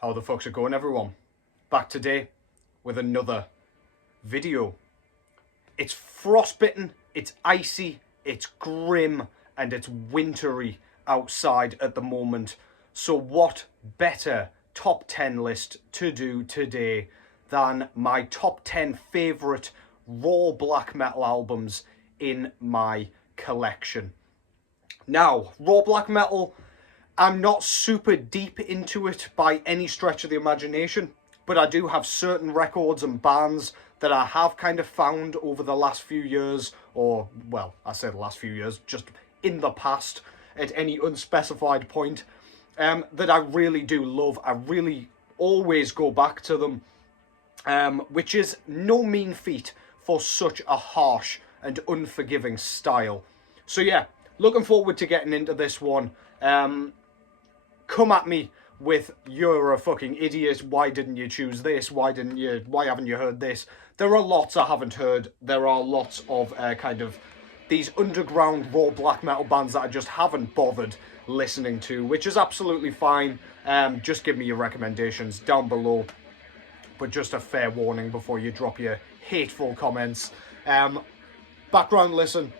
How the fuck's it going, everyone? Back today with another video. It's frostbitten, it's icy, it's grim, and it's wintry outside at the moment. So what better top 10 list to do today than my top 10 favourite raw black metal albums in my collection. Now, raw black metal, I'm not super deep into it by any stretch of the imagination, but I do have certain records and bands that I have kind of found over the last few years, or, well, I say the last few years, just in the past, at any unspecified point, that I really do love. I really always go back to them, which is no mean feat for such a harsh and unforgiving style. So yeah, looking forward to getting into this one. Come at me with, you're a fucking idiot, why didn't you choose this, why haven't you heard this? There are lots I haven't heard. There are lots of kind of these underground raw black metal bands that I just haven't bothered listening to, which is absolutely fine. Just give me your recommendations down below, but just a fair warning before you drop your hateful comments. Background listen,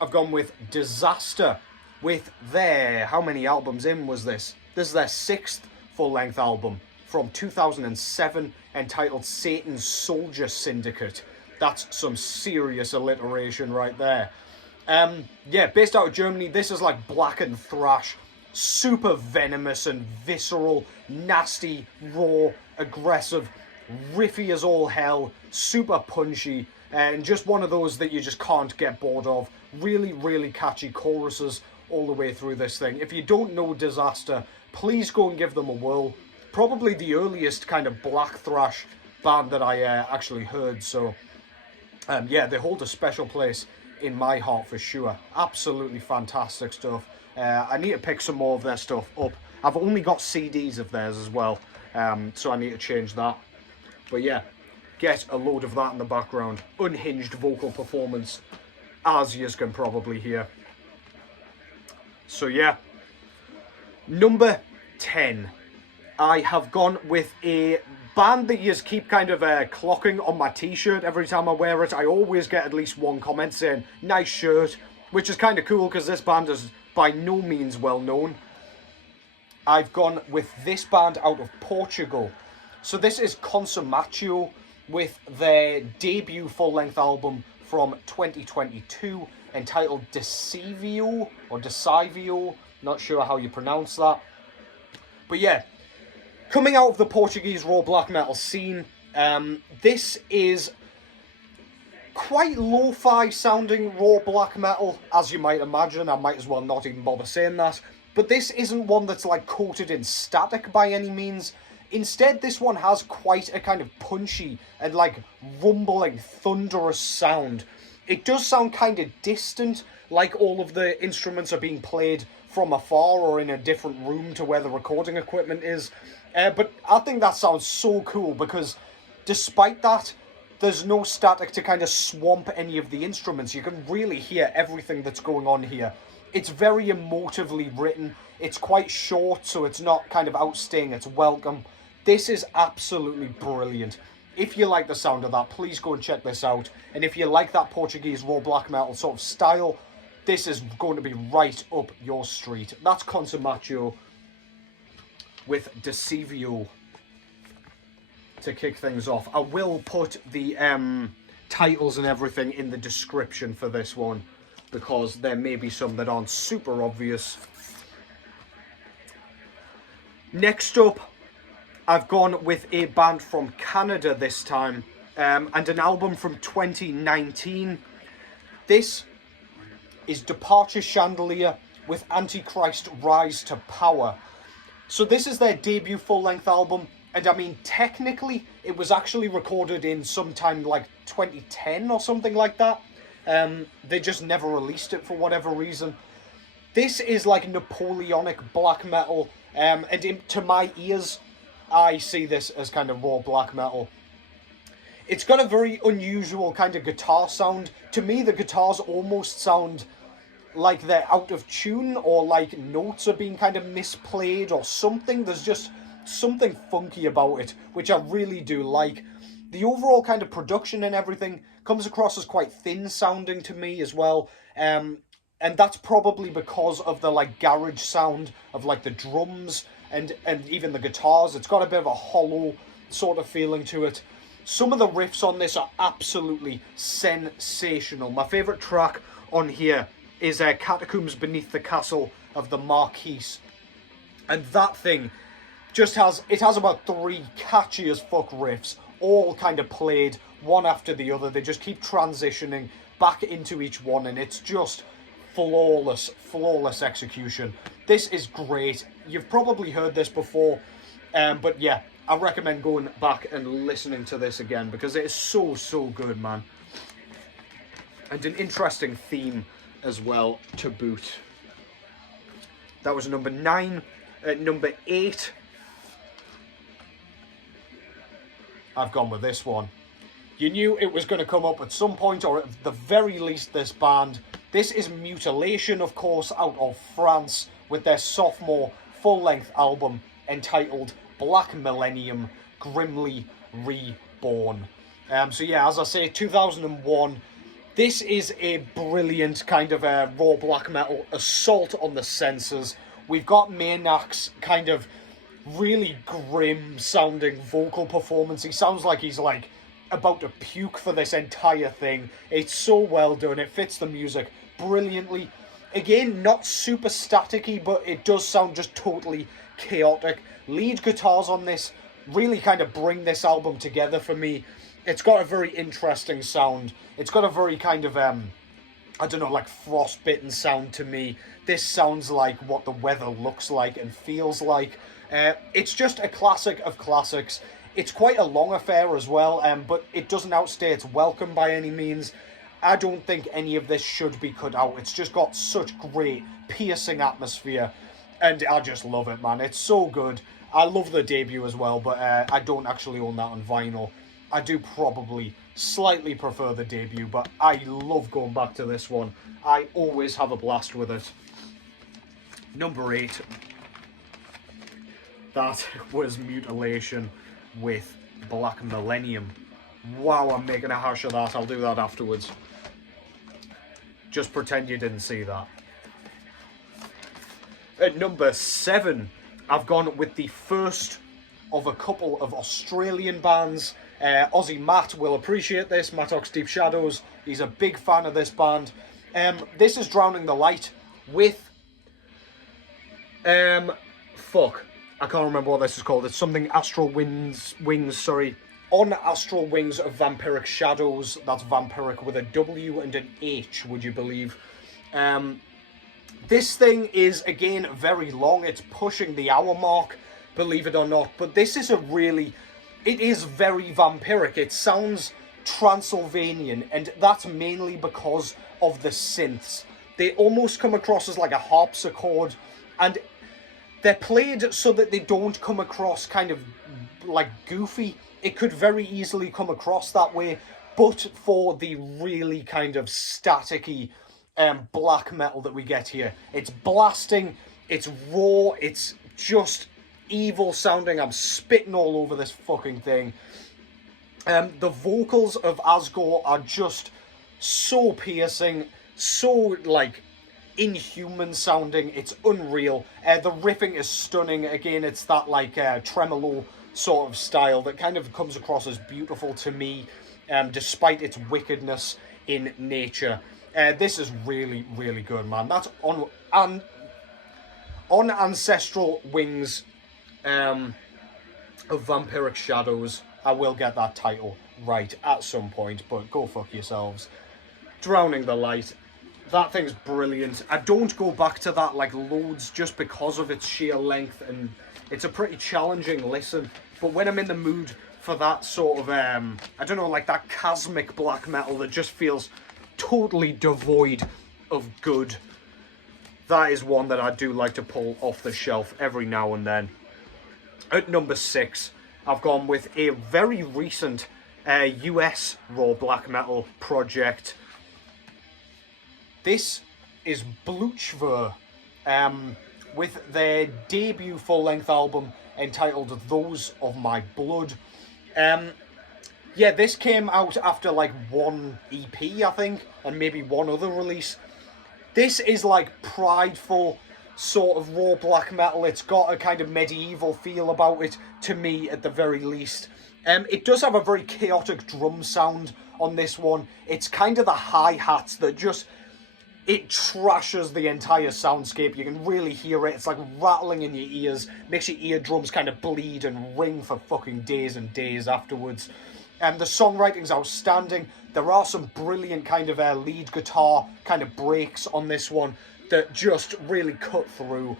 I've gone with Desaster, with their, how many albums in was this? This is their 6th full-length album from 2007, entitled Satan's Soldier Syndicate. That's some serious alliteration right there. Yeah, based out of Germany. This is like black and thrash, super venomous and visceral, nasty, raw, aggressive, riffy as all hell, super punchy, and just one of those that you just can't get bored of. Really, really catchy choruses all the way through this thing. If you don't know Desaster, please go and give them a whirl. Probably the earliest kind of black thrash band that I actually heard. So yeah, they hold a special place in my heart for sure. Absolutely fantastic stuff. I need to pick some more of their stuff up. I've only got CDs of theirs as well, so I need to change that. But yeah, get a load of that in the background. Unhinged vocal performance, as you can probably hear. So yeah, number 10, I have gone with a band that you just keep kind of clocking on my t-shirt every time I wear it. I always get at least one comment saying, nice shirt, which is kind of cool because this band is by no means well known. I've gone with this band out of Portugal. So this is Consummatio with their debut full-length album from 2022, entitled Desaevio, or Desaevio, not sure how you pronounce that. But yeah, coming out of the Portuguese raw black metal scene, this is quite lo-fi sounding raw black metal, as you might imagine. I might as well not even bother saying that. But this isn't one that's like coated in static by any means. Instead, this one has quite a kind of punchy and like rumbling, thunderous sound. It does sound kind of distant, like all of the instruments are being played from afar or in a different room to where the recording equipment is. But I think that sounds so cool because despite that, there's no static to kind of swamp any of the instruments. You can really hear everything that's going on here. It's very emotively written. It's quite short, so it's not kind of outstaying its welcome. This is absolutely brilliant. If you like the sound of that, please go and check this out. And if you like that Portuguese raw black metal sort of style, this is going to be right up your street. That's Consummatio with Desaevio to kick things off. I will put the titles and everything in the description for this one, because there may be some that aren't super obvious. Next up, I've gone with a band from Canada this time, and an album from 2019. This is Departure Chandelier with Antichrist Rise to Power. So this is their debut full-length album, and I mean, technically, it was actually recorded in sometime like 2010 or something like that. They just never released it for whatever reason. This is like Napoleonic black metal, and to my ears, I see this as kind of raw black metal. It's got a very unusual kind of guitar sound. To me, the guitars almost sound like they're out of tune, or like notes are being kind of misplayed or something. There's just something funky about it, which I really do like. The overall kind of production and everything comes across as quite thin sounding to me as well. And that's probably because of the like garage sound of like the drums and even the guitars. It's got a bit of a hollow sort of feeling to it. Some of the riffs on this are absolutely sensational. My favourite track on here is Catacombs Beneath the Castle of the Marquise. And that thing just has about 3 catchy as fuck riffs, all kind of played one after the other. They just keep transitioning back into each one, and it's just flawless execution. This is great. You've probably heard this before, but yeah, I recommend going back and listening to this again because it is so good, man. And an interesting theme as well to boot. That was number 9. At number 8, I've gone with this one. You knew it was going to come up at some point, or at the very least this band. This is Mutiilation, of course, out of France, with their sophomore full-length album entitled Black Millennium, Grimly Reborn. So yeah, as I say, 2001. This is a brilliant kind of raw black metal assault on the senses. We've got Maynak's kind of really grim sounding vocal performance. He sounds like he's like about to puke for this entire thing. It's so well done. It fits the music brilliantly. Again, not super staticky, but it does sound just totally chaotic. Lead guitars on this really kind of bring this album together for me. It's got a very interesting sound. It's got a very kind of I don't know, like frostbitten sound to me. This sounds like what the weather looks like and feels like. It's just a classic of classics. It's quite a long affair as well, but it doesn't outstay its welcome by any means. I don't think any of this should be cut out. It's just got such great, piercing atmosphere, and I just love it, man. It's so good. I love the debut as well, but I don't actually own that on vinyl. I do probably slightly prefer the debut, but I love going back to this one. I always have a blast with it. Number 8. That was Mutiilation with Black Millennium. Wow, I'm making a hash of that. I'll do that afterwards. Just pretend you didn't see that. At number 7, I've gone with the first of a couple of Australian bands. Aussie Matt will appreciate this. Mattock's Deep Shadows. He's a big fan of this band. This is Drowning the Light with... fuck. I can't remember what this is called. It's something Astral Wings, sorry. On Astral Wings of Vampiric Shadows. That's Vampiric with a W and an H, would you believe. This thing is, again, very long. It's pushing the hour mark, believe it or not. But this is a really... It is very vampiric. It sounds Transylvanian, and that's mainly because of the synths. They almost come across as like a harpsichord, and they're played so that they don't come across kind of like goofy. It could very easily come across that way, but for the really kind of staticky black metal that we get here. It's blasting, it's raw, it's just evil sounding. I'm spitting all over this fucking thing. The vocals of Asgore are just so piercing, so like inhuman sounding. It's unreal. The riffing is stunning. Again, it's that like tremolo sort of style that kind of comes across as beautiful to me, despite its wickedness in nature. This is really good, man. That's on Ancestral Wings of Vampiric Shadows. I will get that title right at some point, but go fuck yourselves. Drowning the Light. That thing's brilliant. I don't go back to that like loads just because of its sheer length, and it's a pretty challenging listen. But when I'm in the mood for that sort of, I don't know, like that cosmic black metal that just feels totally devoid of good, that is one that I do like to pull off the shelf every now and then. At number 6, I've gone with a very recent US raw black metal project. This is Blutschwur, with their debut full-length album entitled Those of My Blood. Yeah, this came out after like one EP, I think, and maybe one other release. This is like prideful sort of raw black metal. It's got a kind of medieval feel about it, to me at the very least. It does have a very chaotic drum sound on this one. It's kind of the hi-hats that just, it trashes the entire soundscape. You can really hear it. It's like rattling in your ears. Makes your eardrums kind of bleed and ring for fucking days and days afterwards. The songwriting's outstanding. There are some brilliant kind of lead guitar kind of breaks on this one that just really cut through,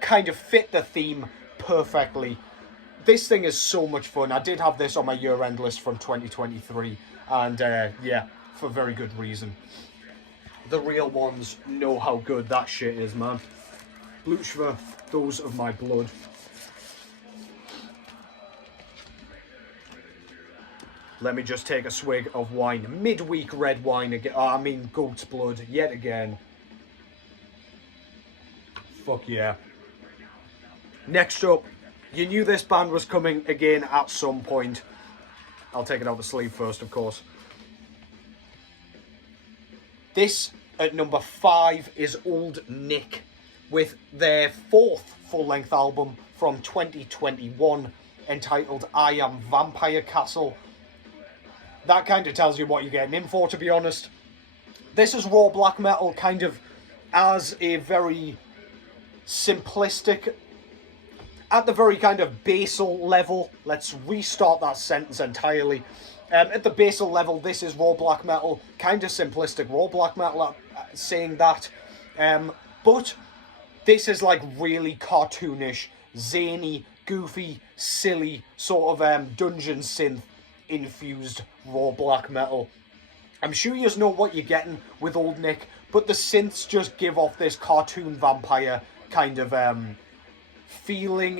kind of fit the theme perfectly. This thing is so much fun. I did have this on my year-end list from 2023, and yeah, for very good reason. The real ones know how good that shit is, man. Blutschwur, Those of My Blood. Let me just take a swig of wine. Midweek red wine again. Oh, I mean, goat's blood yet again. Fuck yeah. Next up, you knew this band was coming again at some point. I'll take it out the sleeve first, of course. This, at number 5, is Old Nick, with their 4th full-length album from 2021, entitled I Am Vampire Castle. That kind of tells you what you're getting in for, to be honest. This is raw black metal, kind of as a very simplistic, at the very kind of basal level. Let's restart that sentence entirely. At the basal level, this is raw black metal, kind of simplistic raw black metal, saying that. But this is like really cartoonish, zany, goofy, silly, sort of dungeon synth infused raw black metal. I'm sure you know what you're getting with Old Nick, but the synths just give off this cartoon vampire kind of feeling.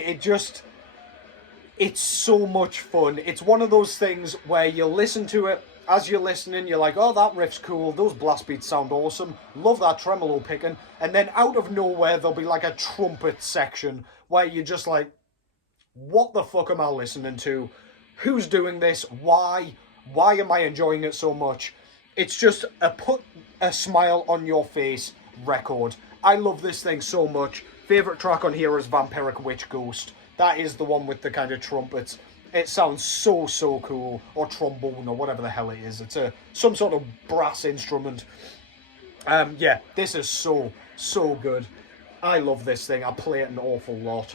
It's so much fun. It's one of those things where you listen to it, as you're listening, you're like, oh, that riff's cool, those blast beats sound awesome, love that tremolo picking, and then out of nowhere there'll be like a trumpet section where you're just like, what the fuck am I listening to? Who's doing this? Why? Why am I enjoying it so much? It's just a put a smile on your face record. I love this thing so much. Favourite track on here is Vampiric Witch Ghost. That is the one with the kind of trumpets. It sounds so, so cool. Or trombone, or whatever the hell it is. It's some sort of brass instrument. Yeah, this is so, so good. I love this thing. I play it an awful lot.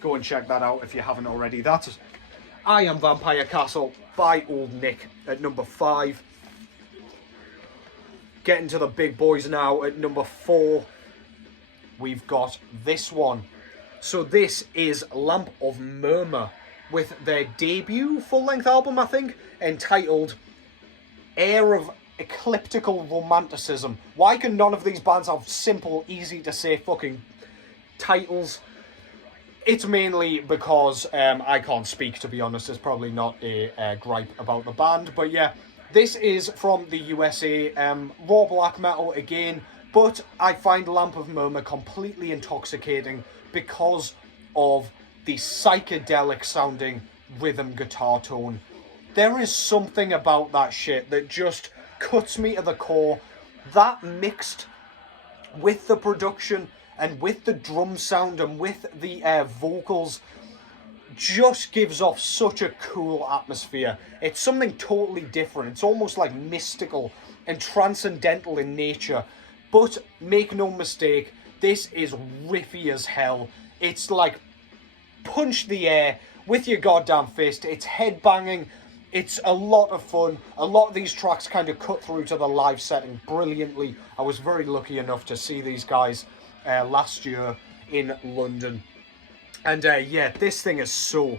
Go and check that out if you haven't already. That's I Am Vampire Castle by Old Nick at number 5. Getting to the big boys now at number 4. We've got this one. So this is Lamp of Murma with their debut full-length album, I think, entitled Heir of Ecliptical Romanticism. Why can none of these bands have simple, easy-to-say fucking titles? It's mainly because I can't speak, to be honest. It's probably not a gripe about the band. But yeah, this is from the USA. Raw black metal again. But I find Lamp of Murma completely intoxicating because of the psychedelic sounding rhythm guitar tone. There is something about that shit that just cuts me to the core. That mixed with the production and with the drum sound and with the vocals just gives off such a cool atmosphere. It's something totally different. It's almost like mystical and transcendental in nature. But make no mistake, this is riffy as hell. It's like punch the air with your goddamn fist. It's headbanging. It's a lot of fun. A lot of these tracks kind of cut through to the live setting brilliantly. I was very lucky enough to see these guys last year in London. And yeah, this thing is so,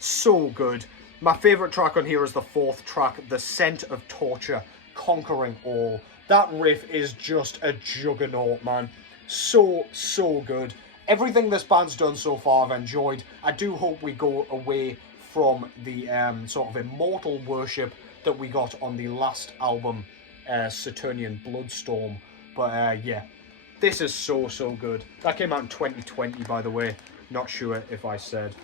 so good. My favourite track on here is the 4th track, The Scent of Torture, Conquering All. That riff is just a juggernaut, man. So, so good. Everything this band's done so far I've enjoyed. I do hope we go away from the sort of immortal worship that we got on the last album, Saturnian Bloodstorm. But yeah, this is so, so good. That came out in 2020, by the way. Not sure if I said.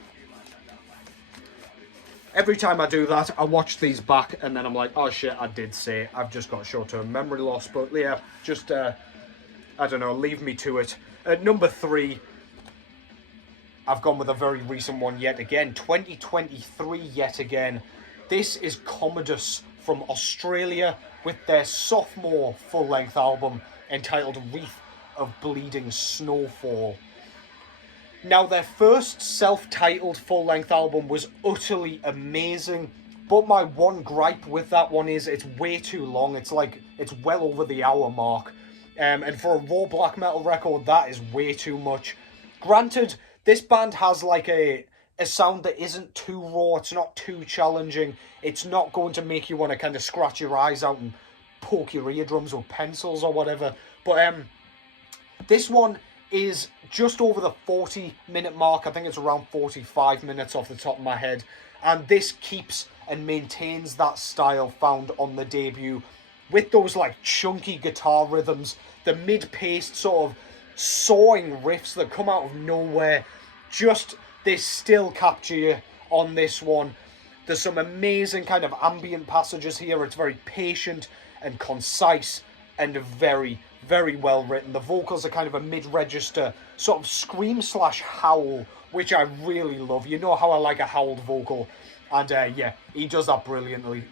Every time I do that, I watch these back and then I'm like, oh shit, I did say. I've just got short-term memory loss. But yeah, just, I don't know, leave me to it. At number 3, I've gone with a very recent one yet again. 2023 yet again. This is Commodus from Australia with their sophomore full-length album entitled Wreath of Bleeding Snowfall. Now, their first self-titled full-length album was utterly amazing, but my one gripe with that one is it's way too long. It's like, it's well over the hour mark. And for a raw black metal record, that is way too much. Granted, this band has like a sound that isn't too raw, it's not too challenging, it's not going to make you want to kind of scratch your eyes out and poke your eardrums with pencils or whatever. But this one is just over the 40-minute mark. I think it's around 45 minutes off the top of my head. And this keeps and maintains that style found on the debut with those like chunky guitar rhythms, the mid-paced sort of sawing riffs that come out of nowhere. Just, they still capture you on this one. There's some amazing kind of ambient passages here. It's very patient and concise and very, very well written. The vocals are kind of a mid-register sort of scream/howl, which I really love. You know how I like a howled vocal. And yeah, he does that brilliantly.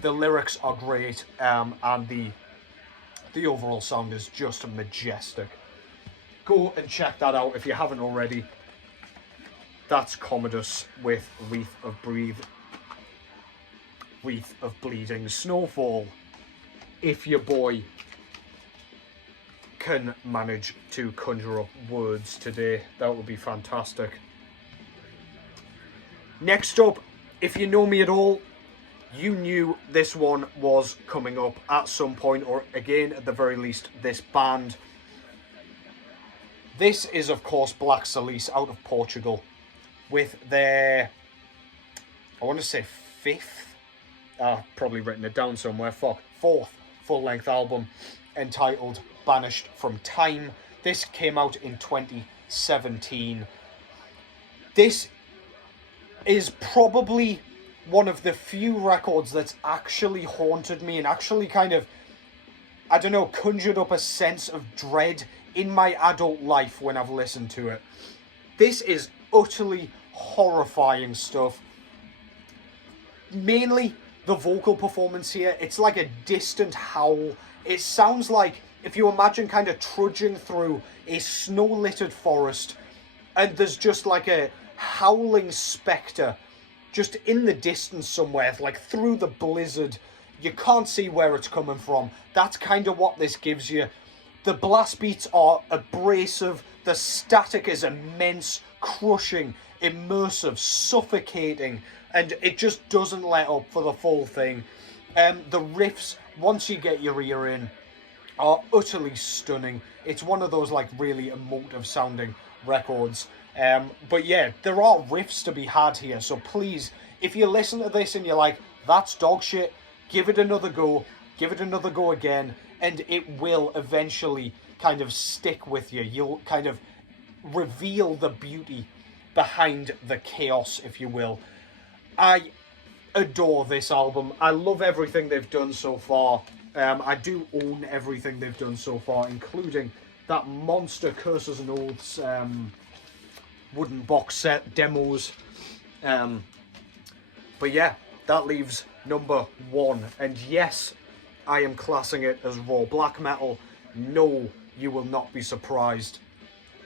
The lyrics are great, and the overall sound is just majestic. Go and check that out if you haven't already. That's Commodus with Wreath of Bleeding Snowfall. If your boy can manage to conjure up words today, that would be fantastic. Next up, if you know me at all, you knew this one was coming up at some point, or again, at the very least, this band. This is, of course, Black Cilice out of Portugal with their, I want to say 5th, probably written it down somewhere, 4th full-length album entitled Banished from Time. This came out in 2017. This is probably one of the few records that's actually haunted me and actually kind of, I don't know, conjured up a sense of dread in my adult life when I've listened to it. This is utterly horrifying stuff. Mainly the vocal performance here, it's like a distant howl. It sounds like if you imagine kind of trudging through a snow-littered forest and there's just like a howling spectre just in the distance somewhere, like through the blizzard. You can't see where it's coming from. That's kind of what this gives you. The blast beats are abrasive. The static is immense, crushing, immersive, suffocating, and it just doesn't let up for the full thing. The riffs, once you get your ear in, are utterly stunning. It's one of those like really emotive sounding records. But yeah, there are riffs to be had here, so please, if you listen to this and you're like, that's dog shit, give it another go again, and it will eventually kind of stick with you. You'll kind of reveal the beauty behind the chaos, if you will. I adore this album. I love everything they've done so far. I do own everything they've done so far, including that monster Curses and Oaths wooden box set demos. But yeah, that leaves number 1. And yes, I am classing it as raw black metal. No, you will not be surprised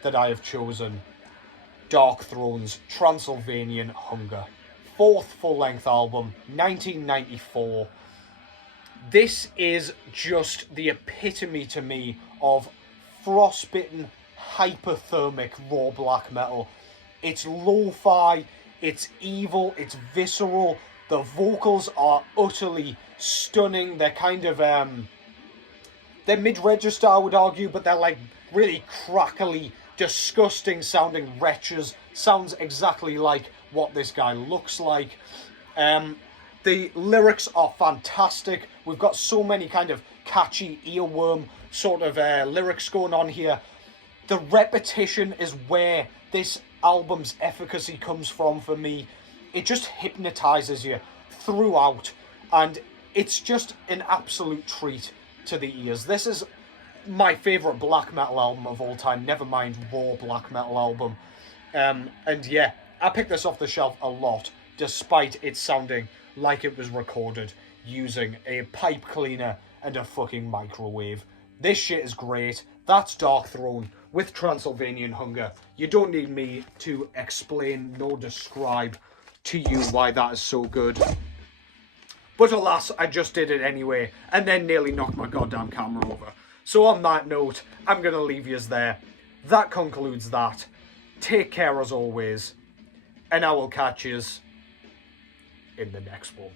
that I have chosen Dark Throne's Transylvanian Hunger. 4th full-length album, 1994. This is just the epitome to me of frostbitten, hyperthermic raw black metal. It's lo-fi, it's evil, it's visceral. The vocals are utterly stunning. They're kind of, they're mid-register, I would argue, but they're like really crackly, disgusting sounding wretches. Sounds exactly like what this guy looks like. The lyrics are fantastic. We've got so many kind of catchy earworm sort of lyrics going on here. The repetition is where this album's efficacy comes from for me. It just hypnotizes you throughout, and it's just an absolute treat to the ears. This is my favourite black metal album of all time, never mind raw black metal album. And yeah, I picked this off the shelf a lot, despite it sounding like it was recorded using a pipe cleaner and a fucking microwave. This shit is great. That's Dark Throne with Transylvanian Hunger. You don't need me to explain nor describe to you why that is so good. But alas, I just did it anyway, and then nearly knocked my goddamn camera over. So on that note, I'm going to leave yous there. That concludes that. Take care as always, and I will catch yous in the next one.